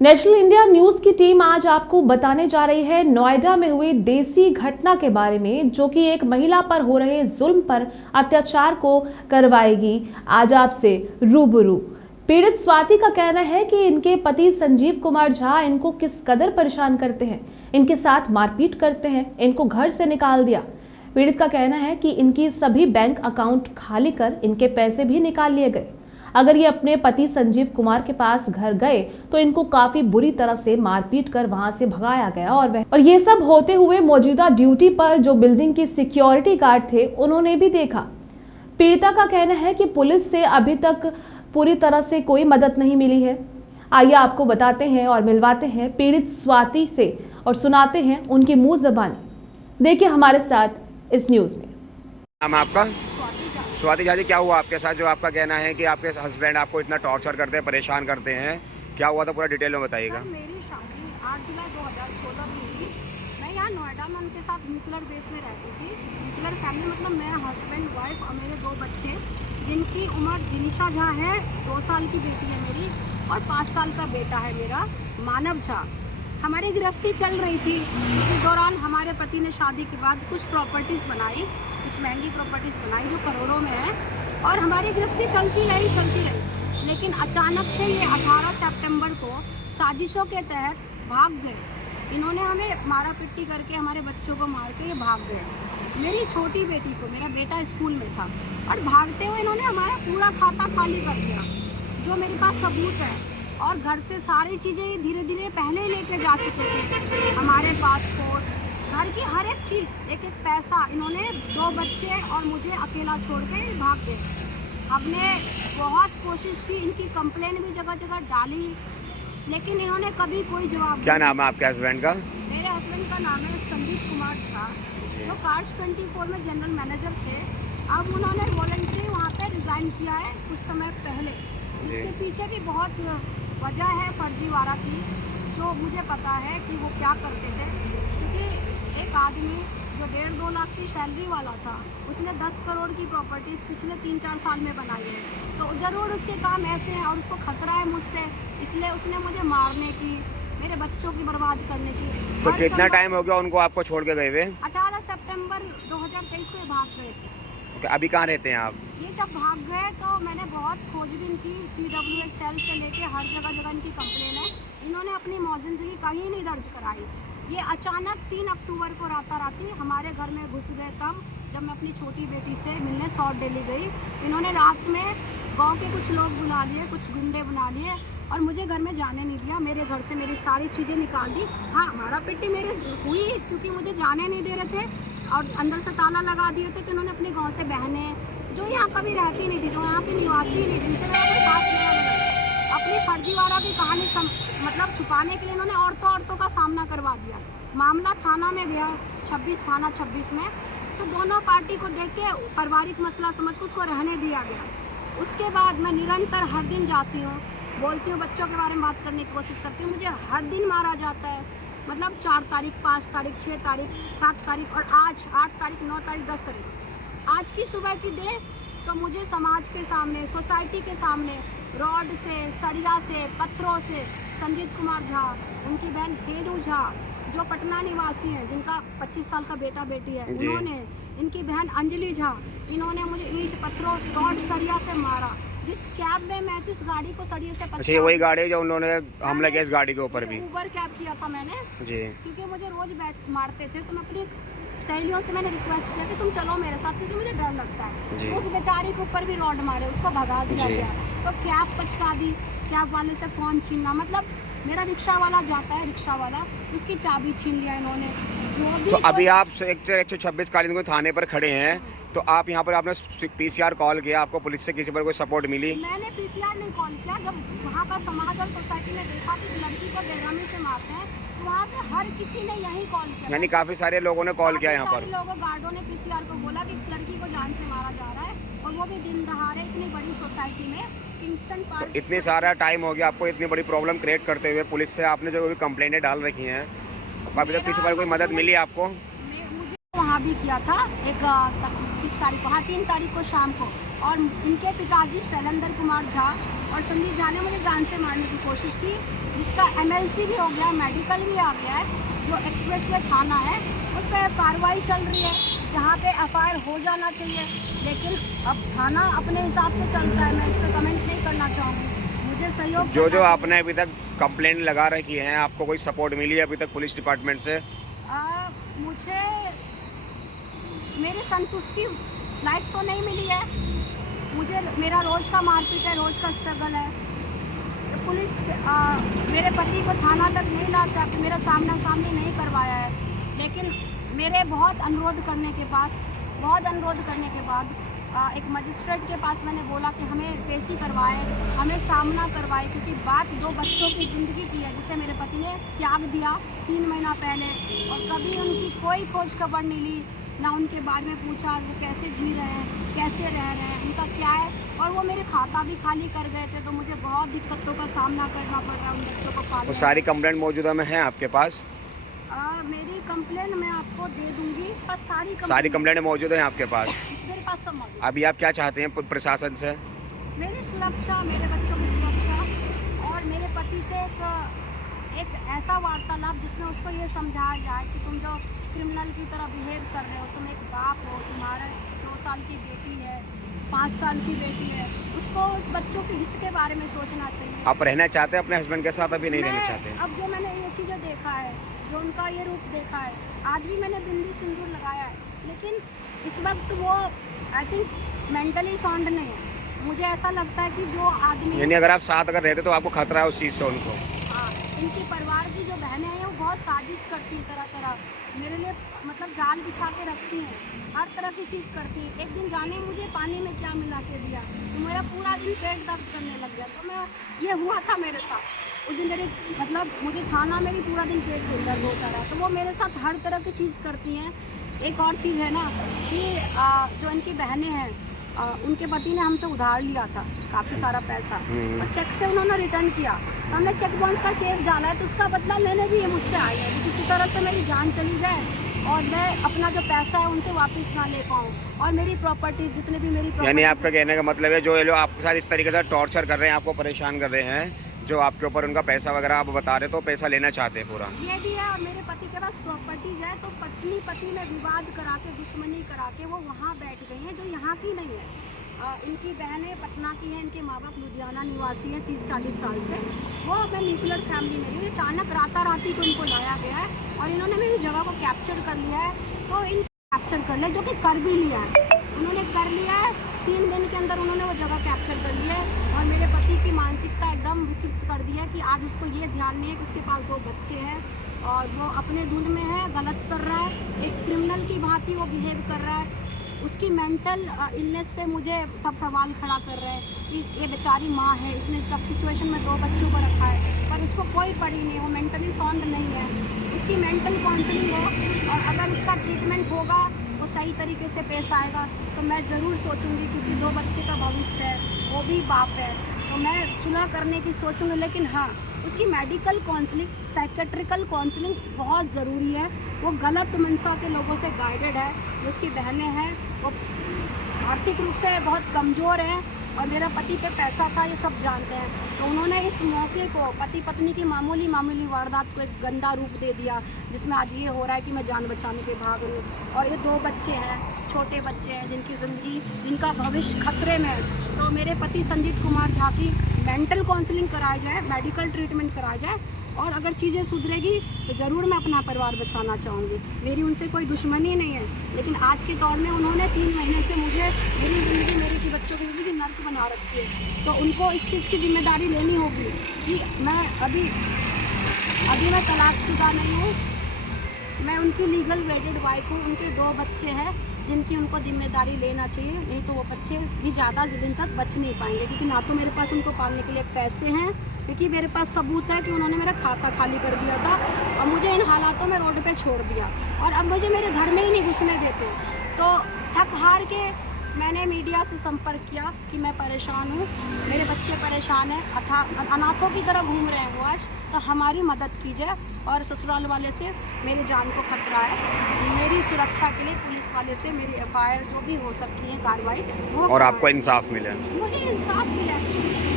National India news की team आज आपको बताने जा रही है नोएडा में हुई देसी घटना के बारे में, जो कि एक महिला पर हो रहे जुल्म पर अत्याचार को करवाएगी आज आपसे रूबरू। पीड़ित स्वाति का कहना है कि इनके पति संजीव कुमार झा इनको किस कदर परेशान करते हैं, इनके साथ मारपीट करते हैं, इनको घर से निकाल दिया। पीड़ित का कहना है कि इनकी सभी बैंक अकाउंट खाली कर इनके पैसे भी निकाल लिए गए। अगर ये अपने पति संजीव कुमार के पास घर गए तो इनको काफी बुरी तरह से मारपीट कर वहां से भगाया गया और ये सब होते हुए मौजूदा ड्यूटी पर जो बिल्डिंग की सिक्योरिटी गार्ड थे उन्होंने भी देखा। पीड़िता का कहना है कि पुलिस से अभी तक पूरी तरह से कोई मदद नहीं मिली है। आइए आपको बताते हैं और मिलवाते हैं पीड़ित स्वाति से और सुनाते हैं उनकी मुंह ज़बानी। देखिए हमारे साथ इस न्यूज में। नाम आपका? स्वाति झा जी, क्या हुआ आपके साथ जो आपका कहना है कि आपके हस्बैंड आपको इतना टॉर्चर करते हैं, परेशान करते हैं? क्या हुआ था, पूरा डिटेल में बताइएगा। मेरी शादी 8 जुलाई 2016 में हुई। मैं यहाँ नोएडा में उनके साथ न्यूक्लियर बेस में रहती थी। न्यूक्लियर फैमिली मतलब मैं, हस्बैंड, वाइफ और मेरे 2 बच्चे, जिनकी उम्र जिनिशा झा है, 2 साल की बेटी है मेरी, और 5 साल का बेटा है मेरा मानव झा। हमारी गृहस्थी चल रही थी। इस दौरान हमारे पति ने शादी के बाद कुछ प्रॉपर्टीज़ बनाई, कुछ महंगी प्रॉपर्टीज़ बनाई जो करोड़ों में है, और हमारी गृहस्थी चलती रही। लेकिन अचानक से ये 18 सितंबर को साजिशों के तहत भाग गए। इन्होंने हमें मारा पिट्टी करके, हमारे बच्चों को मार के ये भाग गए। मेरी छोटी बेटी को, मेरा बेटा स्कूल में था, और भागते हुए इन्होंने हमारा पूरा खाता खाली कर दिया, जो मेरे पास सबूत है। और घर से सारी चीज़ें धीरे धीरे पहले ही लेके जा चुके थे, हमारे पासपोर्ट, घर की हर एक चीज़, एक एक पैसा। इन्होंने 2 बच्चे और मुझे अकेला छोड़ के भाग गए। हमने बहुत कोशिश की, इनकी कंप्लेन भी जगह जगह डाली, लेकिन इन्होंने कभी कोई जवाब। क्या नाम है आपके हस्बैंड का? मेरे हस्बैंड का नाम है संजीव कुमार झा, जो कार्स 24 में जनरल मैनेजर थे। अब उन्होंने वॉलंटरी वहाँ पे रिज़ाइन किया है कुछ समय पहले। इसके पीछे भी बहुत वजह है फर्जीवाड़ा की, जो मुझे पता है कि वो क्या करते थे। क्योंकि एक आदमी जो 1.5-2 लाख की सैलरी वाला था, उसने 10 करोड़ की प्रॉपर्टीज़ पिछले 3-4 साल में बनाई है, तो ज़रूर उसके काम ऐसे हैं और उसको खतरा है मुझसे, इसलिए उसने मुझे मारने की, मेरे बच्चों की बर्बाद करने की। तो कितना टाइम हो गया उनको आपको छोड़ के गए हुए? 18 सितंबर 2023 को भाग गए थे। अभी कहाँ रहते हैं आप? ये जब भाग गए तो मैंने बहुत खोजबीन की, CWS सेल से लेके हर जगह जगह इनकी कंप्लेन है। इन्होंने अपनी मौजूदगी कहीं नहीं दर्ज कराई। ये अचानक 3 अक्टूबर को राताराती हमारे घर में घुस गए, तब जब मैं अपनी छोटी बेटी से मिलने साउथ दिल्ली गई। इन्होंने रात में गांव के कुछ लोग बुला लिए, कुछ गुंडे बुला लिए, और मुझे घर में जाने नहीं दिया। मेरे घर से मेरी सारी चीज़ें निकाल दी। हाँ, हमारा पिट्टी मेरे हुई क्योंकि मुझे जाने नहीं दे रहे थे और अंदर से ताला लगा दिए थे कि उन्होंने अपने गांव से बहनें जो यहाँ कभी रहती नहीं थी, जो यहाँ की निवासी ही नहीं थी, जिनसे मेरा कोई खास लेना देना नहीं, अपनी फर्जीवाड़ा की कहानी मतलब छुपाने के लिए इन्होंने औरतों का सामना करवा दिया। मामला थाना में गया, 26 थाना 26 में, तो दोनों पार्टी को देख के पारिवारिक मसला समझ के उसको रहने दिया गया। उसके बाद मैं निरंतर हर दिन जाती हूँ, बोलती हूँ, बच्चों के बारे में बात करने की कोशिश करती हूँ। मुझे हर दिन मारा जाता है, मतलब 4 तारीख, 5 तारीख, 6 तारीख, 7 तारीख और आज 8 तारीख, 9 तारीख, 10 तारीख। आज की सुबह की डे तो मुझे समाज के सामने, सोसाइटी के सामने रॉड से, सरिया से, पत्थरों से संजीव कुमार झा, उनकी बहन हेनू झा जो पटना निवासी हैं, जिनका 25 साल का बेटा बेटी है, उन्होंने, इनकी बहन अंजलि झा, इन्होंने मुझे ईंट, पत्थरों, रॉड, सरिया से मारा। जिस कैब में मैं थी, उस गाड़ी को सरिये से अच्छा, वही गाड़ी जो उन्होंने हमला किया, इस गाड़ी के ऊपर भी उबर कैब किया था मैंने जी, क्योंकि मुझे रोज मारते थे। तो मैं अपनी सहेलियों से मैंने रिक्वेस्ट किया कि तुम चलो मेरे साथ, क्योंकि मुझे डर लगता है। उस बेचारी के ऊपर भी रॉड मारे, उसको भगा दिया गया, तो कैब पचका दी, कैब वाले से फ़ोन छीनना, मतलब मेरा रिक्शा वाला जाता है, रिक्शा वाला, उसकी चाबी छीन लिया इन्होंने। जो भी, तो अभी आप 126 कालीन को थाने पर खड़े हैं, तो आप यहाँ पर आपने PCR कॉल किया, आपको पुलिस से किसी पर कोई सपोर्ट मिली? मैंने PCR नहीं कॉल किया। जब वहाँ का समाज और सोसाइटी ने देखा कि लड़की को बेरहमी से मारते हैं, तो वहाँ से हर किसी ने यही कॉल किया। यानी काफ़ी सारे लोगों ने कॉल किया यहाँ पर? लोगों, गार्डों ने PCR को बोला कि इस लड़की को जान से मारा जा रहा है, और वो भी दिन दहाड़े इतनी बड़ी सोसाइटी में, किंगस्टन पार्क। इतनी सारा टाइम हो गया आपको इतनी बड़ी प्रॉब्लम क्रिएट करते हुए, पुलिस से आपने जो भी कंप्लेंटें डाल रखी हैं, अभी तक किसी पर कोई मदद मिली आपको? मुझे वहाँ भी किया था, एक 30 तारीख को, हाँ 3 तारीख को शाम को और इनके पिताजी शैलेंद्र कुमार झा और संदीप झा ने मुझे जान से मारने की कोशिश की, जिसका MLC भी हो गया, मेडिकल भी आ गया है। जो एक्सप्रेसवे थाना है उस पर कार्रवाई चल रही है, जहाँ पे FIR हो जाना चाहिए, लेकिन अब थाना अपने हिसाब से चलता है। मैं इस पर कमेंट नहीं करना चाहूँगी, मुझे सहयोग जो आपने अभी तक कंप्लेंट लगा रखी है, आपको कोई सपोर्ट मिली है अभी तक पुलिस डिपार्टमेंट से? मुझे मेरी संतुष्टि लाइक तो नहीं मिली है। मुझे मेरा रोज़ का मारपीट है, रोज़ का स्ट्रगल है। पुलिस मेरे पति को थाना तक नहीं ला सकती, मेरा सामने नहीं करवाया है, लेकिन मेरे बहुत अनुरोध करने के बाद एक मजिस्ट्रेट के पास मैंने बोला कि हमें पेशी करवाए, हमें सामना करवाए, क्योंकि बात 2 बच्चों की ज़िंदगी की है, जिसे मेरे पति ने त्याग दिया 3 महीना पहले, और कभी उनकी कोई खोज खबर नहीं ली, ना उनके बारे में पूछा वो कैसे जी रहे हैं, कैसे रह रहे हैं, उनका क्या है। और वो मेरे खाता भी खाली कर गए थे, तो मुझे बहुत दिक्कतों का सामना करना पड़ रहा है उन बच्चों को पालने। वो सारी कंप्लेंट मौजूदा में है आपके पास? मेरी कंप्लेंट मैं आपको दे दूंगी, बस सारी कंप्लेंट मौजूद है आपके पास? मेरे पास सब मौजूद। अभी आप क्या चाहते हैं प्रशासन से? मेरी सुरक्षा, मेरे बच्चों की सुरक्षा, और मेरे पति से एक ऐसा वार्तालाप जिसमें उसको ये समझाया जाए कि तुम जो क्रिमिनल की तरह बिहेव कर रहे हो, तुम एक बाप हो, तुम्हारा 2 साल की बेटी है, 5 साल की बेटी है, उसको उस बच्चों के हित के बारे में सोचना चाहिए। आप रहना चाहते हैं अपने हस्बैंड के साथ? अभी नहीं रहना चाहते? अब जो मैंने ये चीज़ें देखा है, जो उनका ये रूप देखा है, आज भी मैंने बिंदी सिंदूर लगाया है, लेकिन इस वक्त वो आई थिंक मेंटली साउंड नहीं है। मुझे ऐसा लगता है कि जो आदमी, यानी अगर आप साथ अगर रहते तो आपको खतरा है उस चीज़ से उनको? हाँ, इनकी परिवार की जो बहनें हैं वो बहुत साजिश करती हैं, तरह मेरे लिए मतलब जाल बिछा के रखती हैं, हर तरह की चीज़ करती हैं। एक दिन जाने मुझे पानी में क्या मिला के दिया, तो मेरा पूरा दिन पेट दर्द करने लग गया। तो मैं ये हुआ था मेरे साथ उस दिन, मेरे मतलब मुझे खाना में भी पूरा दिन पेट दर्द होता रहा। तो वो मेरे साथ हर तरह की चीज़ करती हैं। एक और चीज़ है ना कि जो इनकी बहनें हैं, उनके पति ने हमसे उधार लिया था काफ़ी सारा पैसा, और चेक से उन्होंने रिटर्न किया। तो हमने चेक बाउंस का केस डाला है, तो उसका बदला लेने भी ये मुझसे आई है कि किसी तरह से मेरी जान चली जाए और मैं अपना जो पैसा है उनसे वापस ना ले पाऊँ, और मेरी प्रॉपर्टी जितने भी मेरी यानी आपका कहने का मतलब है जो ये लोग आपके साथ इस तरीके से टॉर्चर कर रहे हैं, आपको परेशान कर रहे हैं, जो आपके ऊपर उनका पैसा वगैरह आप बता रहे तो पैसा लेना चाहते हैं पूरा? ये भी है, और मेरे पति के पास प्रॉपर्टीज है, तो पति में विवाद करा के, दुश्मनी करा के वो वहाँ बैठ गई हैं, जो यहाँ की नहीं है। इनकी बहनें पटना की हैं, इनके माँ बाप लुधियाना निवासी हैं 30-40 साल से। वो मैं न्यूक्लियर फैमिली में हूँ। अचानक राताराती को इनको लाया गया है और इन्होंने मेरी जगह को कैप्चर कर लिया है। तो इन कैप्चर कर लिया, जो कि कर भी लिया है, उन्होंने कर लिया है। 3 दिन के अंदर उन्होंने वो जगह कैप्चर कर लिया है, और मेरे पति की मानसिकता एकदम विकृत कर दी है कि आज उसको ये ध्यान नहीं है कि उसके पास 2 बच्चे हैं और वो अपने धुन में है, गलत कर रहा है, एक क्रिमिनल की भांति वो बिहेव कर रहा है। उसकी मेंटल इलनेस पे मुझे सब सवाल खड़ा कर रहे हैं कि ये बेचारी माँ है, इसने टफ सिचुएशन में 2 बच्चों को रखा है, पर उसको कोई पड़ी नहीं, वो मेंटली साउंड नहीं है। उसकी मेंटल काउंसलिंग हो, और अगर उसका ट्रीटमेंट होगा, वो सही तरीके से पेश आएगा, तो मैं ज़रूर सोचूंगी, क्योंकि 2 बच्चे का भविष्य है, वो भी बाप है, तो मैं सुलह करने की सोचूंगी। लेकिन हाँ, उसकी मेडिकल काउंसलिंग, साइकेट्रिकल काउंसलिंग बहुत ज़रूरी है। वो गलत मंशा के लोगों से गाइडेड है। जो उसकी बहनें हैं वो आर्थिक रूप से बहुत कमज़ोर हैं, और मेरा पति पे पैसा था, ये सब जानते हैं। तो उन्होंने इस मौके को पति पत्नी की मामूली वारदात को एक गंदा रूप दे दिया, जिसमें आज ये हो रहा है कि मैं जान बचाने के भाग रही हूँ। और ये 2 बच्चे हैं, छोटे बच्चे हैं, जिनकी ज़िंदगी, जिनका भविष्य खतरे में है। तो मेरे पति संजीत कुमार झा की मेंटल काउंसलिंग कराई जाए, मेडिकल ट्रीटमेंट कराया जाए, और अगर चीज़ें सुधरेगी तो ज़रूर मैं अपना परिवार बसाना चाहूँगी। मेरी उनसे कोई दुश्मनी नहीं है, लेकिन आज के दौर में उन्होंने 3 महीने से मुझे मेरी ज़िंदगी, मेरी की बच्चों की ज़िंदगी नर्क बना रखी है। तो उनको इस चीज़ की जिम्मेदारी लेनी होगी कि मैं अभी मैं तलाकशुदा नहीं हूँ, मैं उनकी लीगल वेडेड वाइफ हूँ। उनके 2 बच्चे हैं जिनकी उनको जिम्मेदारी लेना चाहिए, नहीं तो वो बच्चे भी ज़्यादा दिन तक बच नहीं पाएंगे, क्योंकि ना तो मेरे पास उनको पालने के लिए पैसे हैं, क्योंकि मेरे पास सबूत है कि उन्होंने मेरा खाता खाली कर दिया था और मुझे इन हालातों में रोड पे छोड़ दिया, और अब मुझे मेरे घर में ही नहीं घुसने देते। तो थक हार के मैंने मीडिया से संपर्क किया कि मैं परेशान हूँ, मेरे बच्चे परेशान हैं, अनाथों की तरह घूम रहे हैं वो आज, तो हमारी मदद कीजिए। और ससुराल वाले से मेरी जान को खतरा है। मेरी सुरक्षा के लिए पुलिस वाले से मेरी FIR जो भी हो सकती है कार्रवाई वो और आपको इंसाफ मिले। मुझे इंसाफ मिला एक्चुअली।